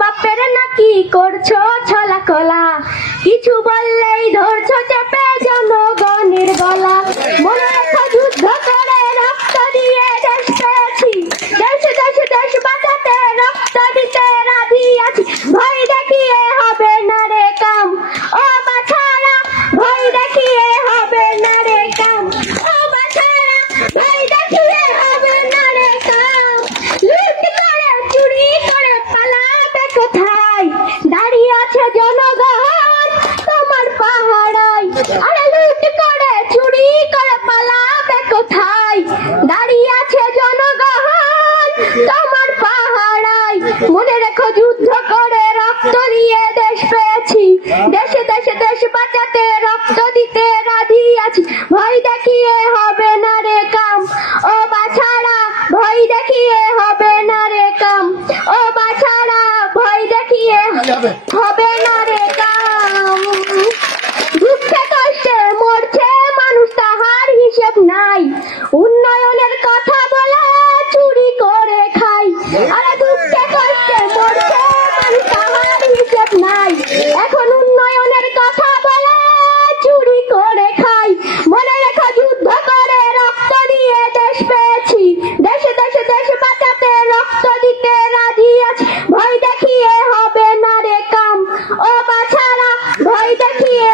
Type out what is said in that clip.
বাপের নাকি করছো ছলা কলা, কিছু বললেই ধরছো চেপে জনগণের গলা। মনে রেখো যুদ্ধ করে রক্ত দিয়ে দেশ পেয়েছি, দেশ দেশ দেশ বাঁচাতে রক্ত দিতে রাজি আছি। ভয় দেখিয়ে হবে না রে কাম, ও বাছারা ভয় দেখিয়ে হবে না রে কাম, ও বাছারা ভয় দেখিয়ে হবে না রে কাম। লুট করে চুরি করে পালাবে কোথায়, দাঁড়িয়ে আছে জনগণ তোমার পাহাড়ায়। আরে লুট করে চুরি করে পালাবে কোথায়, দাঁড়িয়ে আছে জনগণ তোমার পাহাড়ায়। মনে রেখো যুদ্ধ করে রক্ত দিয়ে দেশ পেয়েছি, দেশে দেশে দেশ বাঁচাতে রক্ত দিতে রাজি আছি। ভয় দেখিয়ে হবে না রে কাম, ও বাছারা ভয় দেখিয়ে হবে না রে কাম, ও বাছারা ভয় দেখিয়ে হবে না রে কাম। দুঃখে কষ্টে মরছে মানুষ তাহার হিসেব নাই, উন্নয়নের কথা বলে চুরি করে খাই। আরে দুঃখে কষ্টে মরছে মানুষ তাহার হিসেব নাই, এখন উন্নয়নের কথা বলে চুরি করে খাই। মনে রেখো যুদ্ধ করে রক্ত দিয়ে দেশ পেয়েছি, দেশে দেশে দেশ বাঁচাতে রক্ত দিতে রাজি আছি। ভয় দেখিয়ে হবে না রে কাম, ও বাছারা ভয় দেখিয়ে